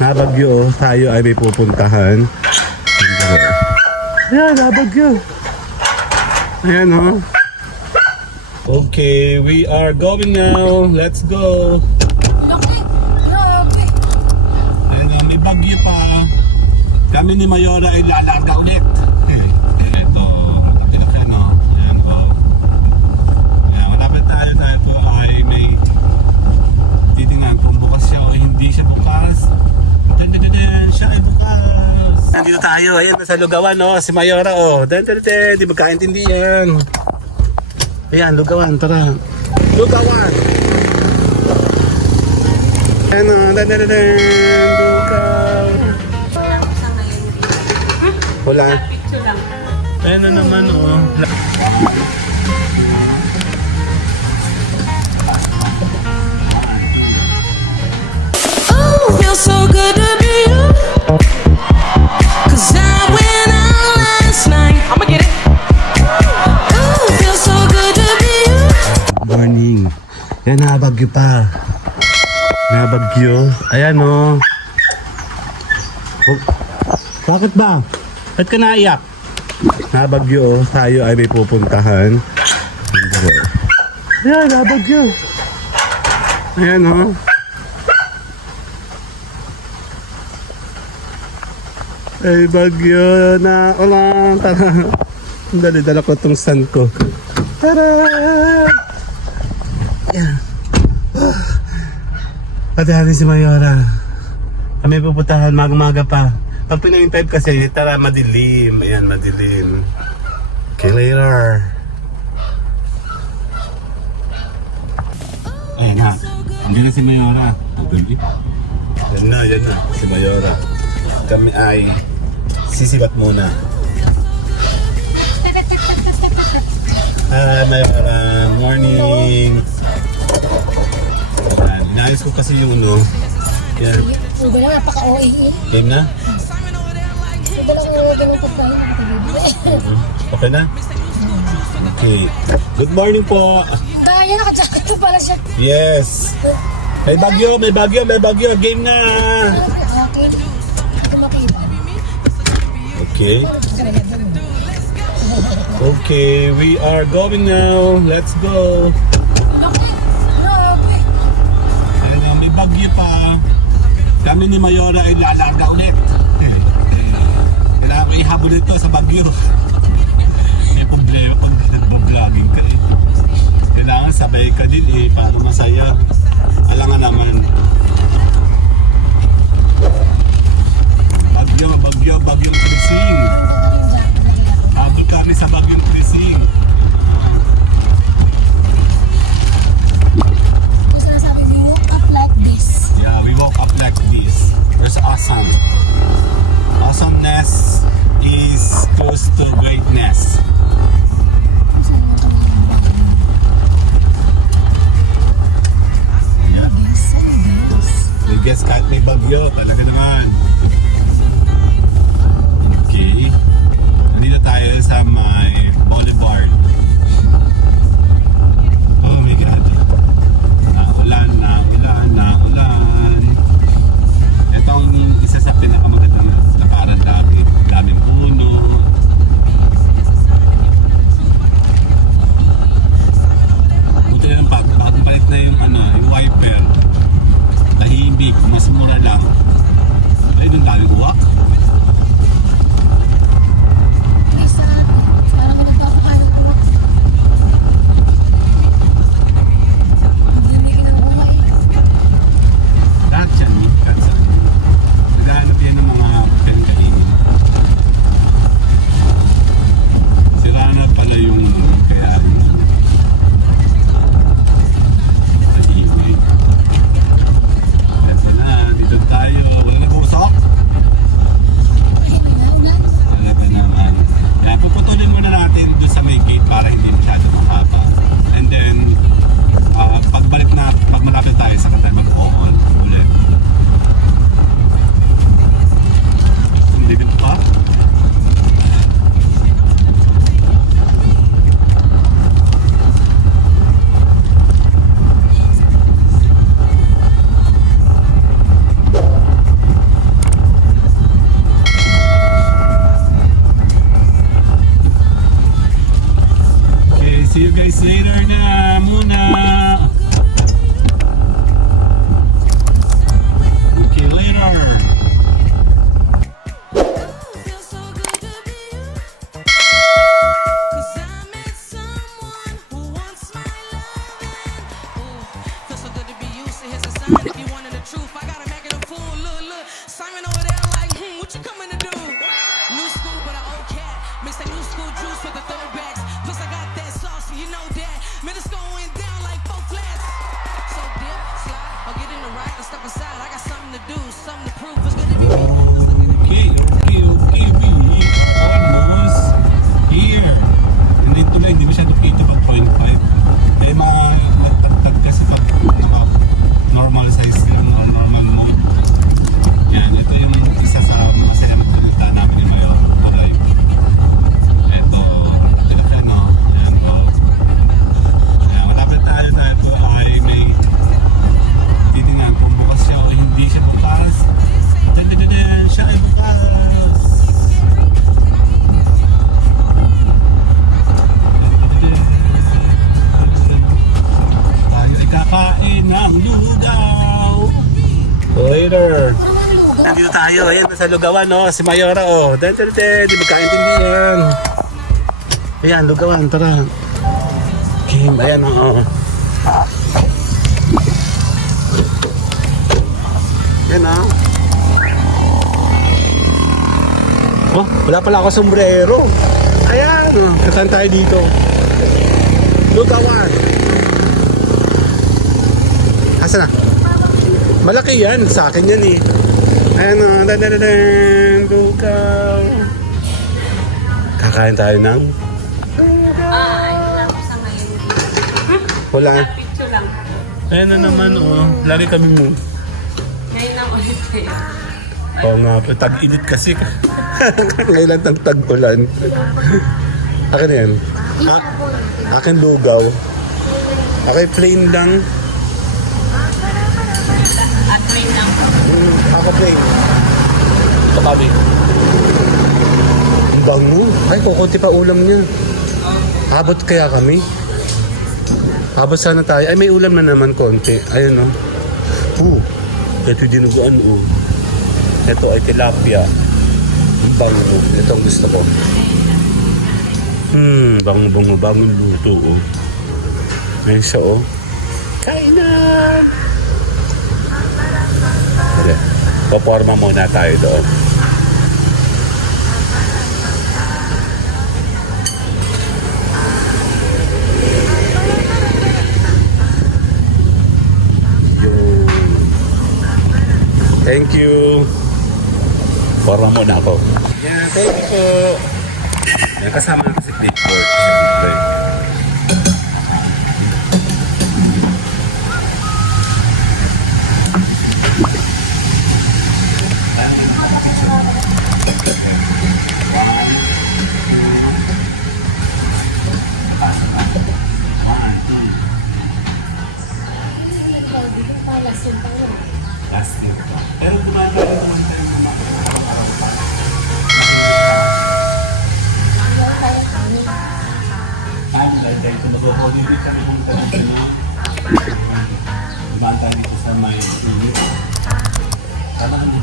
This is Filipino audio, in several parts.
Nabagyo, tayo ay may pupuntahan. Ayan, nabagyo. Ayan o. Okay, we are going now. Let's go. Ayan o, may bagyo pa. Kami ni Mayora ay lalarga ulit. Ito, malaki no. Ayan o. Ayan, malapit tayo po ay may titingnan kung bukas siya o hindi siya bukas. Siya ay bukas. Nandito tayo, ayan, nasa Lugawan, no? Si Mayora, oh. Di magkaintindihan. Ayan, Lugawan, tara. Lugawan! Ayan, oh. Lugawan. Wala. Ayan na naman, oh. Oh, feels so good to be you. 'Cause I went out last night. I'ma get it. Oh, feels so good to be you. Morning. Yan, nabagyo pa. Nabagyo. Ayan, oh. Oh. Bakit ba? Ba't ka naiyak? Nabagyo, oh. Tayo ay may pupuntahan. Ayan, nabagyo. Ayan, oh. Ay, bagyo na ulan. Tara. Dali, dala ko itong stand ko. Tara! Yan. Pati natin si Mayora. Kami pupuntahan maga-maga pa. Pag pinag-type kasi, tara, madilim. Ayan, madilim. Okay, later. Ayan na. Andiyan na si Mayora. Yan na, si Mayora. Kami ay sisibat muna. Hi, Mayora. Morning. Ayan, inayos ko kasi yung no. Yan. Uga lang, napaka-OA eh. Game na? Uga lang, uga lang pagkain, nakatagod. Okay na? Okay. Good morning po. Kaya, naka-jacket ko pala siya. Yes. May bagyo, may bagyo, may bagyo. Game na. Okay. Ito makita. Okay. Okay, we are going now. Let's go. Ayun na, may bagyo pa. Kami ni Mayora ay lalarga ulit. Kailangan ko ihabol ito sa bagyo. May problema pag nagbabloging ka eh. Kailangan sabay ka din eh, para masaya. Alangan naman. Bagyong Krising. Habol kami sa Bagyong Krising. Yung sinasabi, we woke up like this. Yeah, we woke up like this. There's awesome. Awesomeness is close to greatness. Yeah. I guess kahit may bagyo, talaga naman. Okay. Nandito tayo sa may boulevard. Oh my God. Naulan. Ito ang isa sa pinakamagandang lakaran dati. Daming puno. Buti na lang bakit palit na yung wiper. Tahimik, mas mura lang. Ay, doon daming uwak. Isa, parang may nagpapakain ng uwak. Nandito tayo. Ayan, nasa Lugawan, no? Si Mayora, oh. Di magkaintindihan. Ayan, Lugawan, tara. Kim, ayan, oh. Ayan, oh. Oh, wala pala ako sombrero. Ayan, oh. Kasan tayo dito. Lugawan. Asa na? Malaki yan. Sa akin yan eh. Ayan o. Lugaw. Kakain tayo ng? Ayun lang sa ngayon. Wala. Picture lang. Ayan na naman o. Lagi kami mo. Ngayon lang ulit kayo. Oo nga po. Tag-init kasi. Ngayon lang tag-ulan. Akin na yan. Akin lugaw. Akin plain lang. At may lang. Ako plain. Kapabi. Bango. Ay, kukunti pa ulam niya. Abot kaya kami? Abot sana tayo. Ay, may ulam na naman konti. Ayun o. Ito yung dinuguan o. Ito ay tilapia. Ang bango. Ito ang gusto ko. Bango-bango. Bangong luto o. Ayun siya o. Kain na! Okay. Paporma muna tayo doon. Thank you. Porma muna ako. Yeah, thank you po. Yan, kasama na si Clipboard. Siyempre. Last year pa. Pero gumagawa naman tayo ng mga time lang dahil kung mag-holiday kami ng tanong dumaan tayo dito sa may unit. Sana kami.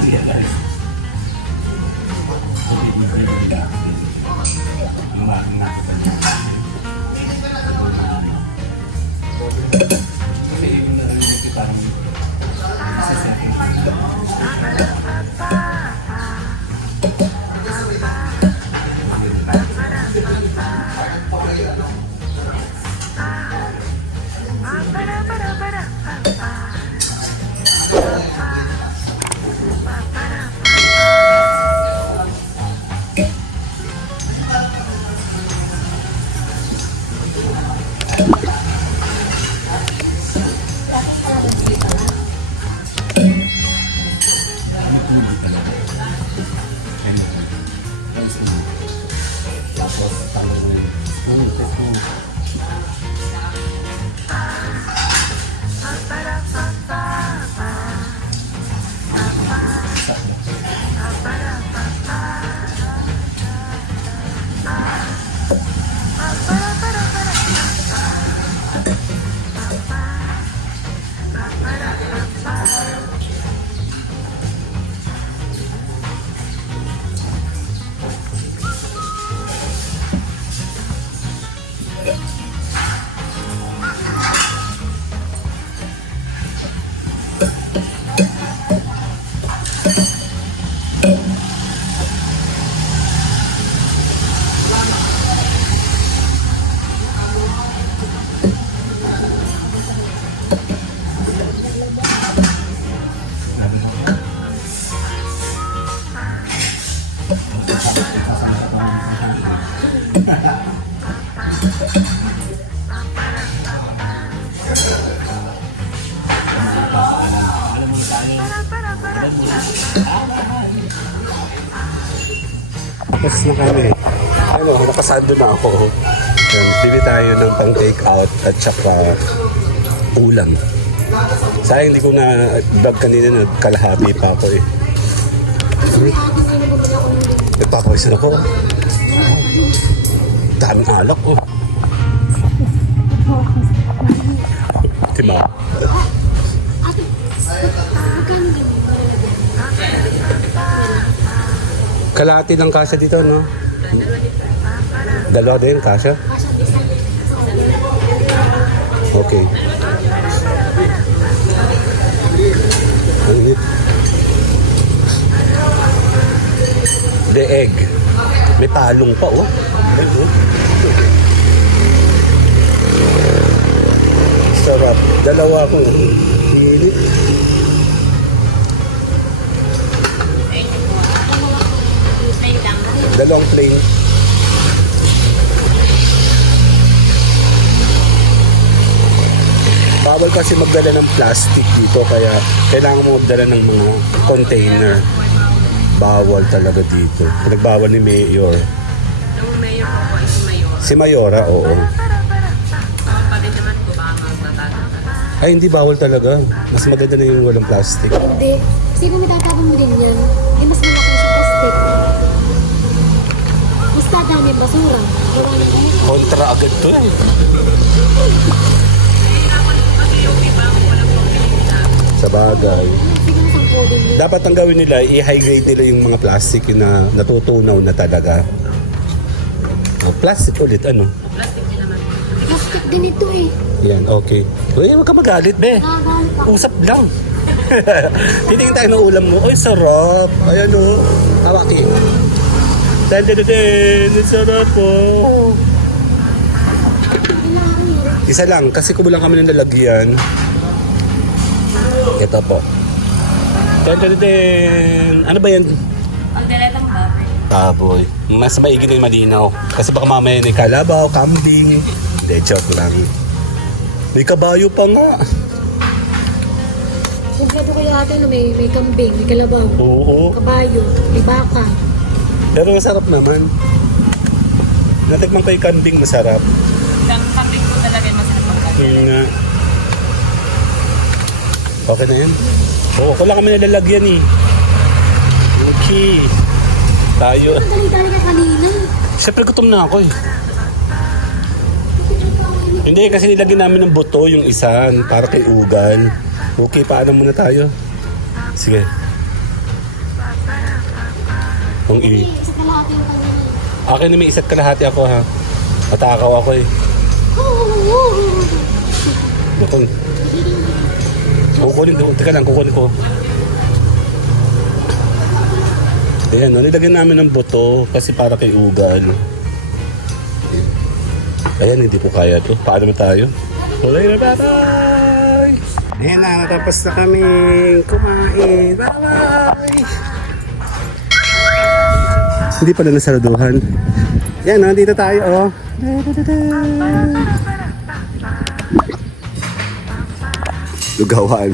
na-realize. Yung aking nakita. Kasi yung narinig ko parang tapos na kami. Ano, nakasando na ako. Yan, bili tayo ng pang take out at saka ulam. Sayang hindi ko na vlog kanina, nagkalahati pa ako eh. Nagpapawisan ako. Daming alak oh. Diba? Kalahati ng kasya dito, no? Dalawa din, kasya? Okay. Ang init. The egg. May palong pa, oh. Egg, oh. Sarap. Dalawa akong init. Dalawang plain. Bawal kasi magdala ng plastic dito kaya kailangan mo magdala ng mga container. Bawal talaga dito. Pinagbawal ni Mayor. Yung mayor po po, si Mayor. Si Mayora, oo. Kapatid naman po baka magtatago. Ay, hindi bawal talaga. Mas maganda na yung walang plastic. Hindi. Kasi kung itatapon mo din yan, eh mas malaki sa plastic. Basta dami basura. Gawa na kayo. Kontra agad to eh. Sa bagay. Sige na sampo din yun. Dapat ang gawin nila, i-hydrate nila yung mga plastic na natutunaw na talaga. Oh, plastic ulit, ano? Plastic din naman. Plastic din ito eh. Yan, okay. Uy, huwag ka magalit, be. Nakakahal pa. Usap lang. Titingin tayo ng ulam mo. Ay, sarap. Ayan o. Hawakin. Dan. Ang sarap po. Isa lang, kasi kubulang kami ng lalagyan. Ito po. Dan. Ano ba yan? Ang dalatang baboy. Baboy. Mas maigi na yung malinaw. Kasi baka mamaya may kalabaw, kambing. Hindi, joke lang. May kabayo pa nga. Siyempre kaya ate na may kambing, may kalabaw, Oo. kabayo, may baka. Pero masarap naman. Natikman ko yung kambing, masarap. Kambing po talaga yung masarap ang kambing. Yun nga. Okay na yan? Oo, wala kami nalalagyan eh. Okay. Tayo. Ang dali-dali ka kanina. Siyempre gutom na ako eh. Hindi, kasi nilagyan namin ng buto yung isa para kay Ugal. Okay, paano muna tayo? Sige. Kung i... Isa kalahati yung kanina. Akin na may isa't kalahati ako ha. Matakaw ako eh. Nakon. Kukunin ko. Teka lang, kukunin ko. Ayan, no, nilagyan namin ng buto kasi para kay Ugal. Ayan, hindi po kaya to. Paano mo tayo? Kulay na, bye-bye! Ayan na, natapos na kami kumain. Bye-bye! Hindi pala nasaraduhan. Ayan, no, dito tayo, oh. Lugawan.